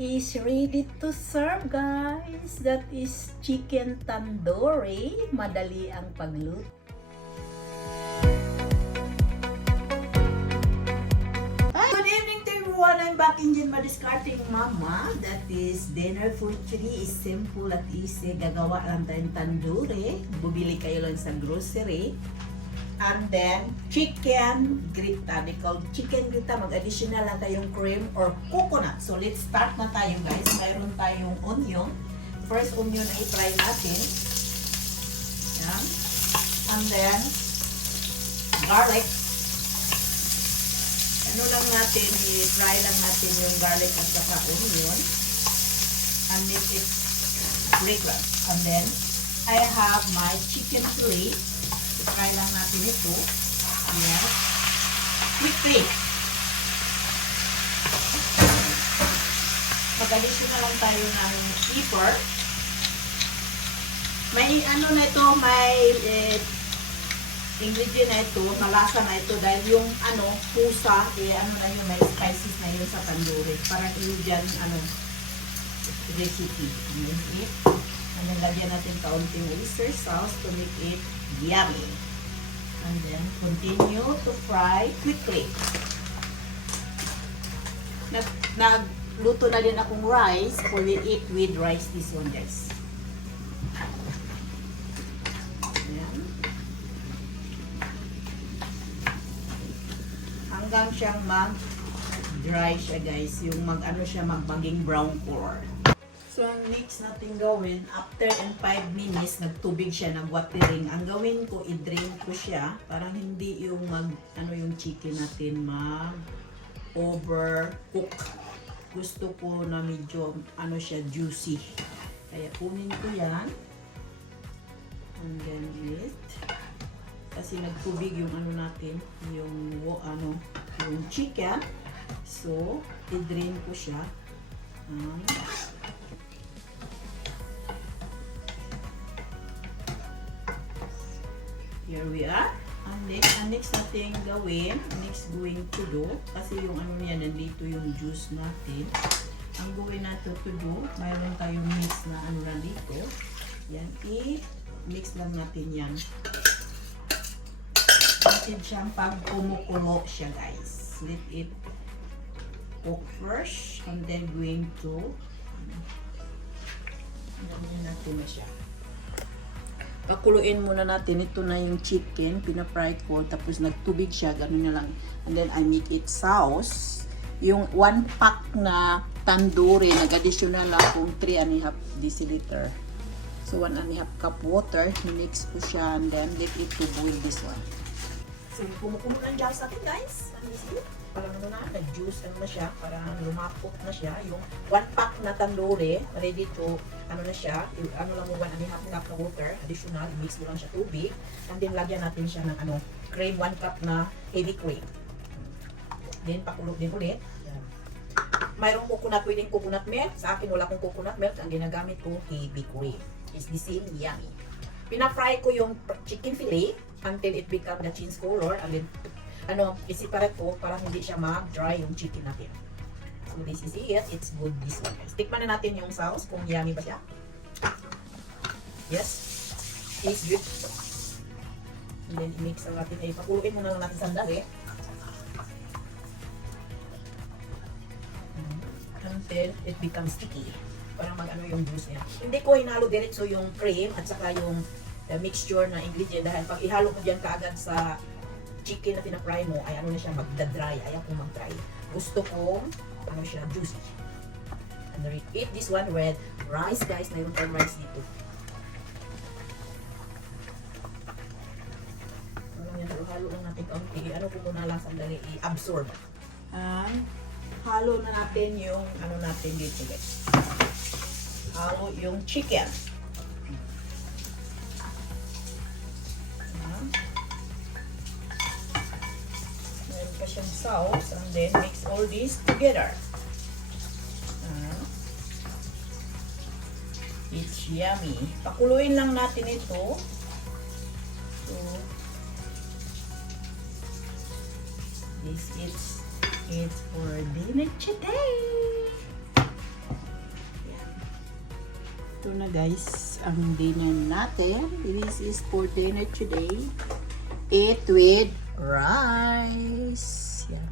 is ready to serve, guys. That is chicken tandoori. Madali ang pagluto. Good evening to everyone. I'm back in Jen Madiscarting Mama. That is dinner for today is simple at easy. Gagawa lang tayong tandoori. Bubili kayo lang sa grocery. And then, chicken grita. They call chicken grita. Mag-additional lang tayong cream or coconut. So, let's start na tayo, guys. Mayroon tayong onion. First onion ay i-fry natin. Yan. And then, garlic. Ano lang natin, i-fry lang natin yung garlic at saka onion. And let it fragrant. And then, I have my chicken fillet. I-fry lang natin ito. Ayan. Quickly. Mag-additional lang tayo ng pepper. May ano na ito, may ingredient na ito, malasa na ito dahil yung ano, pusa, ano na yun, may spices na yun sa tandoori. Parang Indian, recipe. And then, lagyan natin kaunting oyster sauce to make it yummy. And then, continue to fry quickly. Nagluto na din akong rice. We will eat with rice this one, guys. Ayan. Hanggang siyang mag-dry siya, guys. Yung mag-ano siya, maging brown color. So, ang next natin gawin, after 5 minutes, nagtubig siya, nag-watering. Ang gawin ko, i-drain ko siya, parang hindi yung yung chicken natin mag-overcook. Gusto ko na medyo, siya, juicy. Kaya kunin ko yan. And then it. Kasi nagtubig yung natin, yung chicken. So, i-drain ko siya. Here we are. Ang next natin gawin, next going to do, kasi yung niya, nandito yung juice natin. Ang gawin natin to do, mayroon tayong mix na na dito. Yan, i-mix lang natin yan. Natin siyang pag kumukulo siya, guys. Let it cook first, and then going to, natin na siya. Pakuluin muna natin. Ito na yung chicken. Pina-fry ko. Tapos nagtubig siya. Ganun na lang. And then I make it sauce. Yung 1 pack na tandoori. Nag-additional lang kung 3.5 deciliter. So 1.5 cup water. Mix ko siya. And then let it to boil this one. So kumukulo ng gas natin, guys. Parang nag-juice na siya. Parang lumapot na siya. Yung 1 pack na tandoori. Ready to na siya, lang mo 1.5 cup na water, additional, mix mo lang siya tubig, and then lagyan natin siya ng cream, 1 cup na heavy cream. Then pakulo din ulit. Yan. Mayroong coconut, pwedeng coconut milk. Sa akin wala akong coconut milk, ang ginagamit ko heavy cream. It's the same yummy. Pina-fry ko yung chicken fillet until it become the cheese color, and then i-separate ko para hindi siya mag-dry yung chicken natin. So this is it. It's good this one, guys. Tikman na natin yung sauce kung yummy ba siya. Yes. It's good. And then i-mix lang natin. Pakuluin muna lang natin sandali. Until it becomes sticky. Parang yung juice niya. Hindi ko hinalo diretso yung cream at saka yung mixture na ingredient dahil pag ihalo mo dyan kaagad sa chicken na pinafry mo ay na siya magda-dry. Ayaw kong mag-dry. Gusto kong siya juicy. And eat this one with rice, guys. Mayroon tayong rice dito. Halo lang natin kaunti. Ko muna lang sandali i-absorb. Halo na natin yung natin dito, guys. Halo yung chicken. Meron pa siyang sauce, and then mix all this together. It's yummy. Pakuluin lang natin ito. So, this is it for dinner today. Ito na guys, ang dinner natin. This is for dinner today. Eat with rice. Yan.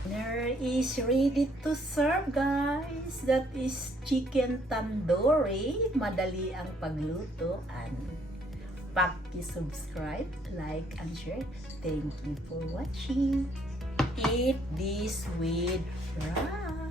Dinner is ready to serve guys. That is chicken tandoori. Madali ang pagluto. And paki-subscribe, like, and share. Thank you for watching. Eat this with rice.